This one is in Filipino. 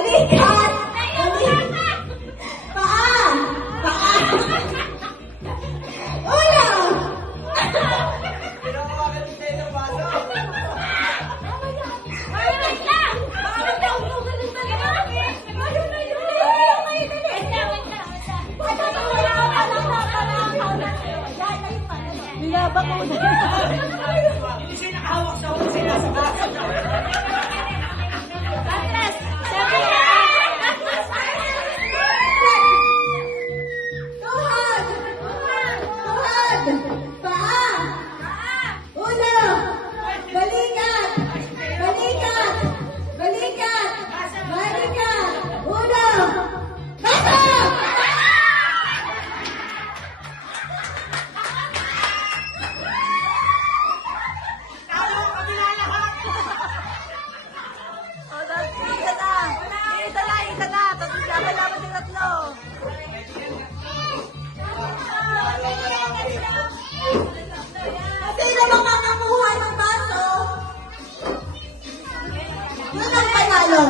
Balikat! Paa! Paa! Ulo! Nilabak ko na. Hindi siya nakahawak sa ulo, sila sa baso. Tuhod! Tuhod! Paa! Ulo! Balikat! Balikat! Balikat! Balikat! Ulo! Baso! Talo, kabila lahat. Isa na. Tapos laban yung tatlo. Sino makakakuha ng baso? Yun ang panalo.